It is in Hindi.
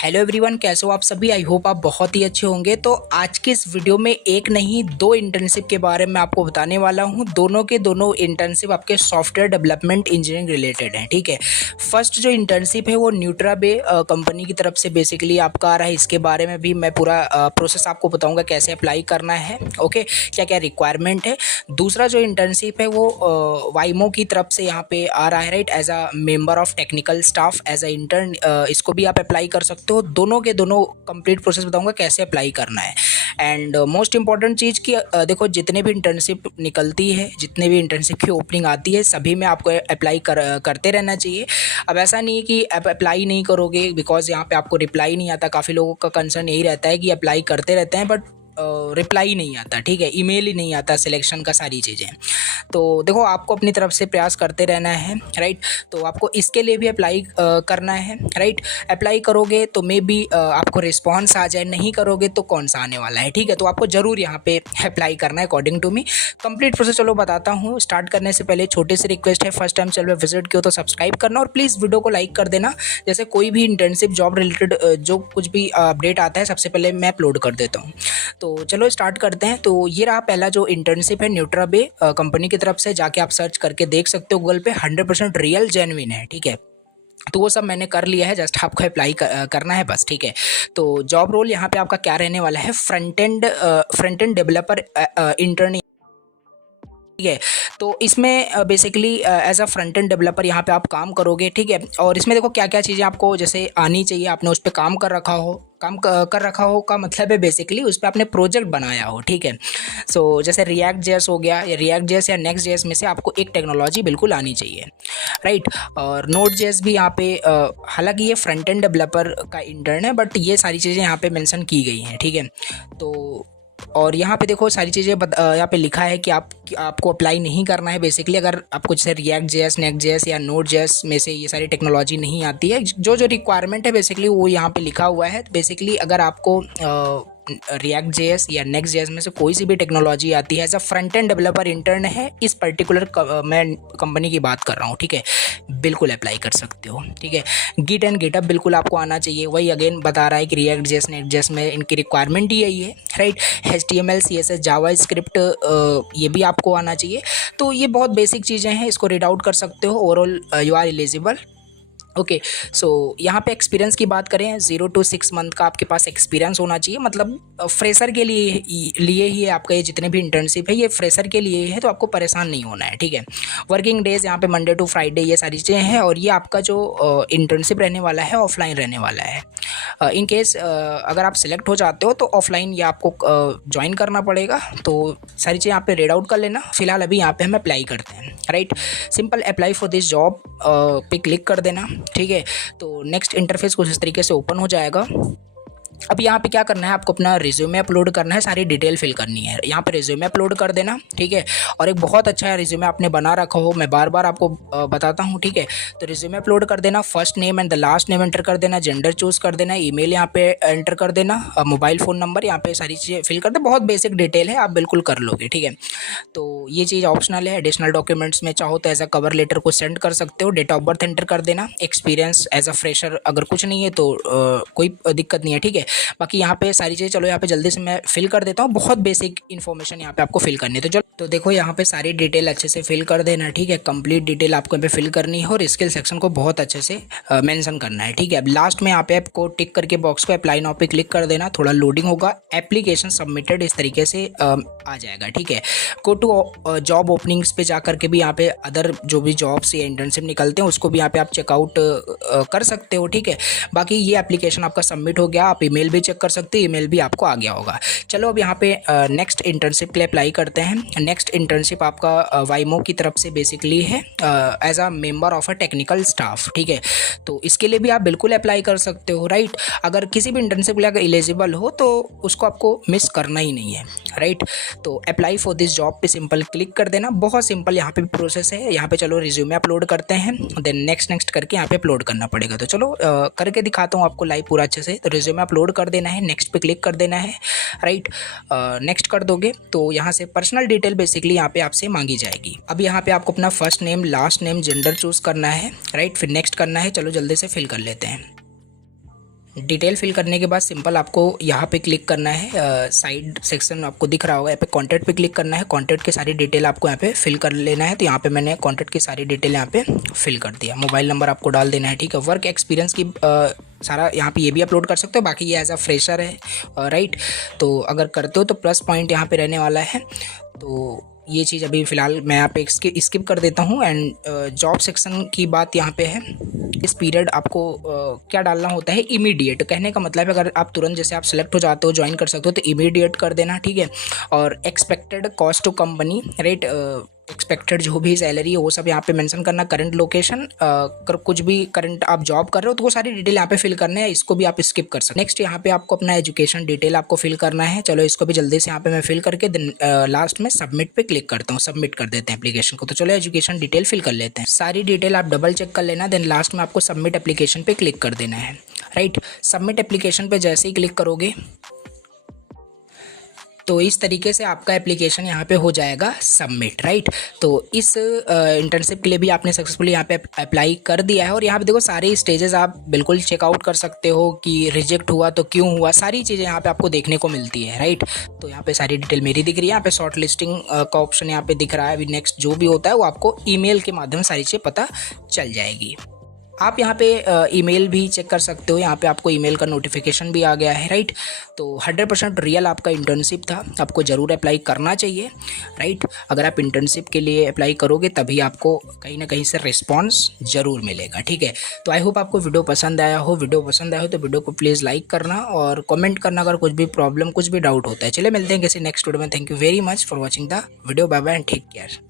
हेलो एवरीवन, कैसे हो आप सभी। आई होप आप बहुत ही अच्छे होंगे। तो आज के इस वीडियो में एक नहीं दो इंटर्नशिप के बारे में आपको बताने वाला हूं। दोनों के दोनों इंटर्नशिप आपके सॉफ्टवेयर डेवलपमेंट इंजीनियरिंग रिलेटेड हैं। ठीक है, फर्स्ट जो इंटर्नशिप है वो न्यूट्राबे कंपनी की तरफ से बेसिकली आपका आ रहा है। इसके बारे में भी मैं पूरा प्रोसेस आपको बताऊँगा, कैसे अप्लाई करना है, ओके, क्या क्या रिक्वायरमेंट है। दूसरा जो इंटर्नशिप है वो वाइमो की तरफ से यहाँ पे आ रहा है, right, as a member of technical staff as a intern. इसको भी आप अप्लाई कर सकते हो। दोनों के दोनों कंप्लीट प्रोसेस बताऊंगा कैसे अप्लाई करना है। एंड मोस्ट इंपॉर्टेंट चीज़ कि देखो, जितने भी इंटर्नशिप निकलती है, जितने भी इंटर्नशिप की ओपनिंग आती है, सभी में आपको अप्लाई करते रहना चाहिए। अब ऐसा नहीं है कि आप अप्लाई नहीं करोगे बिकॉज यहाँ पे आपको रिप्लाई नहीं आता। काफ़ी लोगों का कंसर्न यही रहता है कि अप्लाई करते रहते हैं बट रिप्लाई नहीं आता, ठीक है, ईमेल ही नहीं आता सिलेक्शन का, सारी चीज़ें। तो देखो, आपको अपनी तरफ से प्रयास करते रहना है, राइट। तो आपको इसके लिए भी अप्लाई करना है, राइट। अप्लाई करोगे तो मे बी आपको रिस्पॉन्स आ जाए, नहीं करोगे तो कौन सा आने वाला है, ठीक है। तो आपको ज़रूर यहाँ पे अप्लाई करना है according to me. Complete process चलो बताता हूँ। स्टार्ट करने से पहले छोटी सी रिक्वेस्ट है, फर्स्ट टाइम चैनल विजिट किया तो सब्सक्राइब करना और प्लीज़ वीडियो को लाइक कर देना। जैसे कोई भी इंटर्नशिप जॉब रिलेटेड जो कुछ भी अपडेट आता है सबसे पहले मैं अपलोड कर देता हूँ। तो चलो स्टार्ट करते हैं। तो ये रहा पहला जो इंटर्नशिप है, न्यूट्राबे कंपनी की तरफ से। जाके आप सर्च करके देख सकते हो गूगल पे, 100% रियल जेन्युइन है, ठीक है। तो वो सब मैंने कर लिया है, जस्ट आपको अप्लाई करना है बस, ठीक है। तो जॉब रोल यहाँ पे आपका क्या रहने वाला है, फ्रंट एंड डेवलपर इंटर्न, ठीक है। तो इसमें basically as a front end developer यहाँ पे आप काम करोगे, ठीक है। और इसमें देखो क्या क्या चीज़ें आपको जैसे आनी चाहिए, आपने उस पर काम कर रखा हो। कर रखा हो का मतलब है बेसिकली उस पर आपने प्रोजेक्ट बनाया हो, ठीक है। सो जैसे रिएक्ट जेएस हो गया, या रिएक्ट जेएस या नेक्स्ट जेएस में से आपको एक टेक्नोलॉजी बिल्कुल आनी चाहिए, राइट। और नोड जेएस भी यहाँ पे हालांकि ये फ्रंट एंड डेवलपर का इंटर्न है बट ये सारी चीज़ें यहाँ पे मेंशन की गई हैं, ठीक है। तो और यहाँ पे देखो सारी चीज़ें यहाँ पे लिखा है कि आपको अप्लाई नहीं करना है बेसिकली अगर आपको जैसे रिएक्ट जेएस, नेक्स्ट जेएस या नोड जेएस में से ये सारी टेक्नोलॉजी नहीं आती है। जो जो रिक्वायरमेंट है बेसिकली वो यहाँ पे लिखा हुआ है। बेसिकली अगर आपको रिएक्ट जेएस या नेक्स्ट जेएस में से कोई सी भी टेक्नोलॉजी आती है, as a front end developer intern है, इस पर्टिकुलर मैं कंपनी की बात कर रहा हूँ, ठीक है, बिल्कुल अप्लाई कर सकते हो, ठीक है। गिट एंड गिटअप बिल्कुल आपको आना चाहिए। वही अगेन बता रहा है कि रिएक्ट जेएस, नेक्स्ट जेएस में इनकी रिक्वायरमेंट ही यही है, राइट। HTML CSS जावा स्क्रिप्ट ये भी आपको आना चाहिए। तो ये बहुत बेसिक चीज़ें हैं, इसको रीड आउट कर सकते हो। Overall you are eligible, okay. So यहाँ पे एक्सपीरियंस की बात करें, 0 to 6 मंथ का आपके पास एक्सपीरियंस होना चाहिए। मतलब फ्रेशर के लिए ही है आपका, ये जितने भी इंटर्नशिप है ये फ्रेशर के लिए है, तो आपको परेशान नहीं होना है, ठीक है। वर्किंग डेज यहाँ पे मंडे टू फ्राइडे ये सारी चीज़ें हैं। और ये आपका जो इंटर्नशिप रहने वाला है ऑफलाइन रहने वाला है। इन केस अगर आप सिलेक्ट हो जाते हो तो ऑफलाइन ये आपको ज्वाइन करना पड़ेगा। तो सारी चीज़ें यहाँ पे रीड आउट कर लेना। फिलहाल अभी यहाँ पे हम अप्लाई करते हैं, right. Simple apply for this job पे क्लिक कर देना, ठीक है। तो नेक्स्ट इंटरफेस कुछ इस तरीके से ओपन हो जाएगा। अब यहाँ पे क्या करना है, आपको अपना रिज्यूमे अपलोड करना है, सारी डिटेल फिल करनी है। यहाँ पे रिज्यूमे अपलोड कर देना, ठीक है। और एक बहुत अच्छा रिज्यूमे आपने बना रखा हो, मैं बार बार आपको बताता हूँ, ठीक है। तो रिज्यूमे अपलोड कर देना, first name and the last name enter कर देना, जेंडर चूज कर देना, ईमेल यहाँ पे एंटर कर देना, मोबाइल फ़ोन नंबर, यहाँ पे सारी चीज़ें फिल कर दे। बहुत बेसिक डिटेल है, आप बिल्कुल कर लोगे, ठीक है। तो ये चीज़ ऑप्शनल है। एडिशनल डॉक्यूमेंट्स में चाहो तो एज अ कवर लेटर को सेंड कर सकते हो। डेट ऑफ बर्थ एंटर कर देना। एक्सपीरियंस एज अ फ्रेशर अगर कुछ नहीं है तो कोई दिक्कत नहीं है, ठीक है। बाकी यहाँ पे सारी चीज़ें, चलो यहाँ पे जल्दी से मैं फिल कर देता हूँ। बहुत बेसिक इन्फॉर्मेशन यहाँ पे आपको फिल करनी है। तो चलो, तो देखो यहाँ पे सारी डिटेल अच्छे से फिल कर देना, ठीक है। कंप्लीट डिटेल आपको यहाँ पे फिल करनी है और स्किल सेक्शन को बहुत अच्छे से मेंशन करना है, ठीक है। अब लास्ट में यहाँ पे आपको टिक करके बॉक्स को अप्लाई नाउ पे क्लिक कर देना। थोड़ा लोडिंग होगा, एप्लीकेशन सबमिटेड इस तरीके से आ जाएगा, ठीक है। गो टू जॉब ओपनिंग्स पे जा करके भी यहाँ पे अदर जो भी जॉब्स या इंटर्नशिप निकलते हैं उसको भी यहाँ पे आप चेकआउट कर सकते हो, ठीक है। बाकी ये एप्लीकेशन आपका सबमिट हो गया, आप ईमेल भी चेक कर सकते हो, ईमेल भी आपको आ गया होगा। चलो अब यहाँ पे नेक्स्ट इंटर्नशिप के लिए अप्लाई करते हैं। नेक्स्ट इंटर्नशिप आपका वाइमो की तरफ से बेसिकली है as a member of a technical staff, ठीक है। तो इसके लिए भी आप बिल्कुल अप्लाई कर सकते हो, राइट। अगर किसी भी इंटर्नशिप के लिए अगर एलिजिबल हो तो उसको आपको मिस करना ही नहीं है, राइट। तो अप्लाई फॉर दिस जॉब पे सिंपल क्लिक कर देना। बहुत सिंपल यहाँ पे प्रोसेस है। यहाँ पे चलो रिज्यूमे अपलोड करते हैं, देन नेक्स्ट करके यहाँ पे अपलोड करना पड़ेगा। तो चलो करके दिखाता हूँ आपको लाइव पूरा अच्छे से। तो रिज्यूमे अपलोड कर देना है, नेक्स्ट पे क्लिक कर देना है, राइट। नेक्स्ट कर दोगे तो यहाँ से पर्सनल डिटेल बेसिकली यहाँ पे आपसे मांगी जाएगी। अब यहाँ पे आपको अपना first name, last name, gender choose करना है, राइट। फिर नेक्स्ट करना है। चलो जल्दी से फिल कर लेते हैं। डिटेल फिल करने के बाद सिंपल आपको यहाँ पे क्लिक करना है, साइड सेक्शन आपको दिख रहा होगा, यहाँ पे कॉन्टैक्ट पे क्लिक करना है। कॉन्टैक्ट की सारी डिटेल आपको यहाँ पे फिल कर लेना है। तो यहाँ पे मैंने कॉन्टैक्ट की सारी डिटेल यहाँ पे फिल कर दिया। मोबाइल नंबर आपको डाल देना है, ठीक है। वर्क एक्सपीरियंस की सारा यहाँ पे ये भी अपलोड कर सकते हो, बाकी ये एज अ फ्रेशर है, राइट। तो अगर करते हो तो प्लस पॉइंट यहाँ पे रहने वाला है। तो ये चीज़ अभी फ़िलहाल मैं यहाँ पे स्किप कर देता हूँ। एंड जॉब सेक्शन की बात यहाँ पे है। इस पीरियड आपको क्या डालना होता है, इमीडिएट। कहने का मतलब है अगर आप तुरंत जैसे आप सेलेक्ट हो जाते हो, ज्वाइन कर सकते हो, तो इमीडिएट कर देना, ठीक है। और expected cost to company, right, expected जो भी सैलरी है वो सब यहाँ पे मेंशन करना। करंट लोकेशन, कुछ भी करंट आप जॉब कर रहे हो तो वो सारी डिटेल यहाँ पे फिल करने हैं, इसको भी आप स्किप कर सकते हो। नेक्स्ट यहाँ पे आपको अपना एजुकेशन डिटेल आपको फिल करना है। चलो इसको भी जल्दी से यहाँ पे मैं फिल करके देन लास्ट में सबमिट पे क्लिक करता हूँ, सबमिट कर देते हैं एप्लीकेशन को। तो चलो एजुकेशन डिटेल फिल कर लेते हैं। सारी डिटेल आप डबल चेक कर लेना, देन लास्ट में आपको सबमिट एप्लीकेशन पे क्लिक कर देना है, राइट। सबमिट एप्लीकेशन पे जैसे ही क्लिक करोगे तो इस तरीके से आपका एप्लीकेशन यहाँ पे हो जाएगा सबमिट, राइट। तो इस इंटर्नशिप के लिए भी आपने सक्सेसफुली यहाँ पे अप्लाई कर दिया है। और यहाँ पे देखो सारे स्टेजेस आप बिल्कुल चेकआउट कर सकते हो कि रिजेक्ट हुआ तो क्यों हुआ, सारी चीज़ें यहाँ पे आपको देखने को मिलती है, राइट। तो यहाँ पे सारी डिटेल मेरी दिख रही है। यहाँ पे शॉर्ट लिस्टिंग का ऑप्शन यहाँ पे दिख रहा है। अभी नेक्स्ट जो भी होता है वो आपको ईमेल के माध्यम से सारी चीज़ें पता चल जाएगी। आप यहाँ पे ईमेल भी चेक कर सकते हो, यहाँ पे आपको ईमेल का नोटिफिकेशन भी आ गया है, राइट। तो 100% रियल आपका इंटर्नशिप था, आपको ज़रूर अप्लाई करना चाहिए, राइट। अगर आप इंटर्नशिप के लिए अप्लाई करोगे तभी आपको कहीं ना कहीं से रिस्पॉन्स ज़रूर मिलेगा, ठीक है। तो आई होप आपको वीडियो पसंद आया हो। वीडियो पसंद आया हो तो वीडियो को प्लीज़ लाइक करना और कॉमेंट करना अगर कुछ भी प्रॉब्लम, कुछ भी डाउट होता है। चलिए मिलते हैं किसी नेक्स्ट वीडियो में। Thank you very much for watching the video. Bye bye and take care.